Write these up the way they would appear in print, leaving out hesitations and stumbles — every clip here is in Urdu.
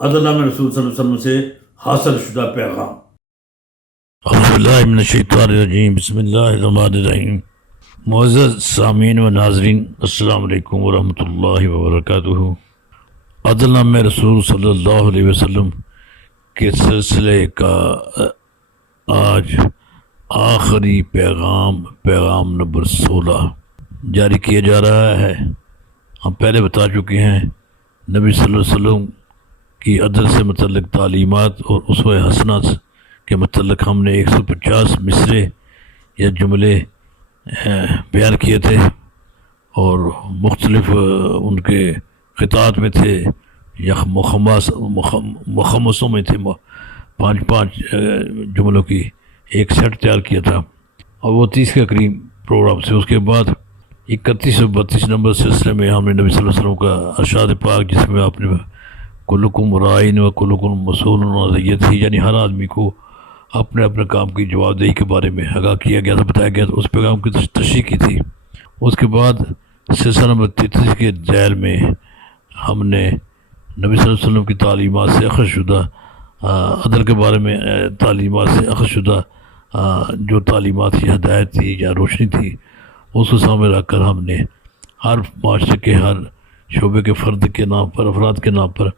عدل میں رسول صلی اللہ علیہ وسلم سے حاصل شدہ پیغام۔ اعوذ باللہ من الشیطان الرجیم، بسم اللہ الرحمن الرحیم۔ معزز سامعین و ناظرین، السلام علیکم ورحمۃ اللہ وبرکاتہ۔ عدل میں رسول صلی اللہ علیہ وسلم کے سلسلے کا آج آخری پیغام نمبر 16 جاری کیا جا رہا ہے۔ ہم پہلے بتا چکے ہیں نبی صلی اللہ علیہ وسلم کی عدل سے متعلق تعلیمات اور اسوہ حسنہ کے متعلق ہم نے 150 مصرے یا جملے بیان کیے تھے، اور مختلف ان کے خطات میں تھے یا مخمصوں میں تھے، 5 جملوں کی ایک سیٹ تیار کیا تھا، اور وہ 30 کے قریب پروگرام سے۔ اس کے بعد 31 اور 32 نمبر سلسلے میں ہم نے نبی صلی اللہ علیہ وسلم کا ارشاد پاک، جس میں آپ نے کلکم رائن و کلکم مسئول عن رعیتہ، یعنی ہر آدمی کو اپنے اپنے کام کی جواب دہی کے بارے میں آگاہ کیا گیا تھا، بتایا گیا تھا، اس پیغام کی تشریح کی تھی۔ اس کے بعد سلسلہ نمبر 33 کے ذیل میں ہم نے نبی صلی اللہ علیہ وسلم کی تعلیمات سے اخذ شدہ عدل کے بارے میں تعلیمات سے اخذ شدہ جو تعلیمات کی ہدایت تھی یا روشنی تھی، اس کو سامنے رکھ کر ہم نے ہر معاشرے کے ہر شعبے کے فرد کے نام پر، افراد کے نام پر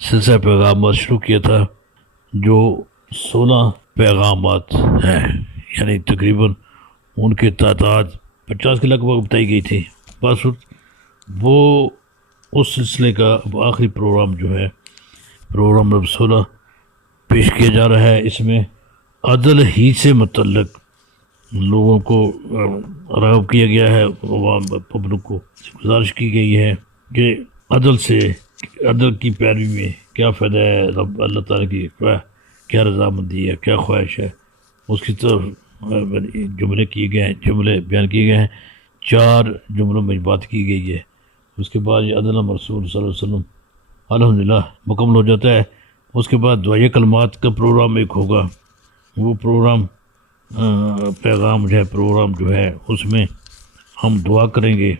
سلسلہ پیغامات شروع کیا تھا، جو 16 پیغامات ہیں، یعنی تقریباً ان کی تعداد 50 کے لگ بھگ بتائی گئی تھی۔ بس وہ اس سلسلے کا اب آخری پروگرام جو ہے، پروگرام نمبر 16 پیش کیا جا رہا ہے۔ اس میں عدل ہی سے متعلق لوگوں کو راغب کیا گیا ہے، عوام پبلک کو گزارش کی گئی ہے کہ عدل کی پیروی میں کیا فائدہ ہے، اللہ تعالیٰ کی کیا رضامندی ہے، کیا خواہش ہے، اس کی طرف جملے بیان کیے گئے ہیں۔ 4 جملوں میں بات کی گئی ہے۔ اس کے بعد یہ عدل رسول صلی اللہ علیہ وسلم الحمدللہ مکمل ہو جاتا ہے۔ اس کے بعد دعائے کلمات کا پروگرام ایک ہوگا۔ وہ پروگرام پروگرام جو ہے اس میں ہم دعا کریں گے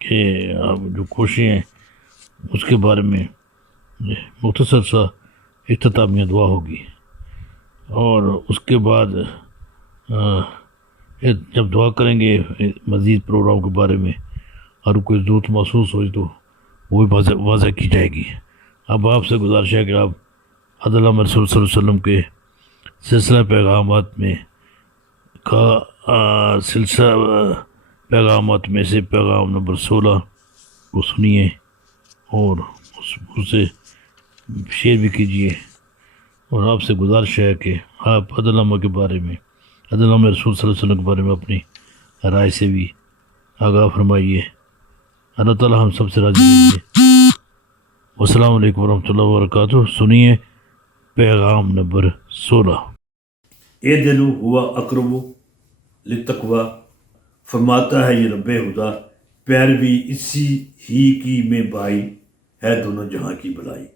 کہ جو کوششیں ہیں اس کے بارے میں مختصر سا اختتامیہ دعا ہوگی، اور اس کے بعد جب دعا کریں گے مزید پروگرام کے بارے میں اور کوئی ضرورت محسوس ہوئی تو وہ بھی واضح کی جائے گی۔ اب آپ سے گزارش ہے کہ آپ عدل رسول صلی اللہ علیہ وسلم کے سلسلہ پیغامات میں پیغامات میں سے پیغام نمبر 16 کو سنیے اور اسے شیئر بھی کیجیے، اور آپ سے گزارش ہے کہ آپ عدل کے بارے میں، عدل رسول صلی اللہ علیہ وسلم کے بارے میں اپنی رائے سے بھی آگاہ فرمائیے۔ اللہ تعالیٰ ہم سب سے راضی رہیے۔ السلام علیکم ورحمۃ اللہ وبرکاتہ۔ سنیے پیغام نمبر 16۔ اعدلوا ہوا اقرب للتقویٰ، فرماتا ہے یہ رب خدا، پیروی اسی ہی کی میں بھائی ہے دونوں جہاں کی بھلائی۔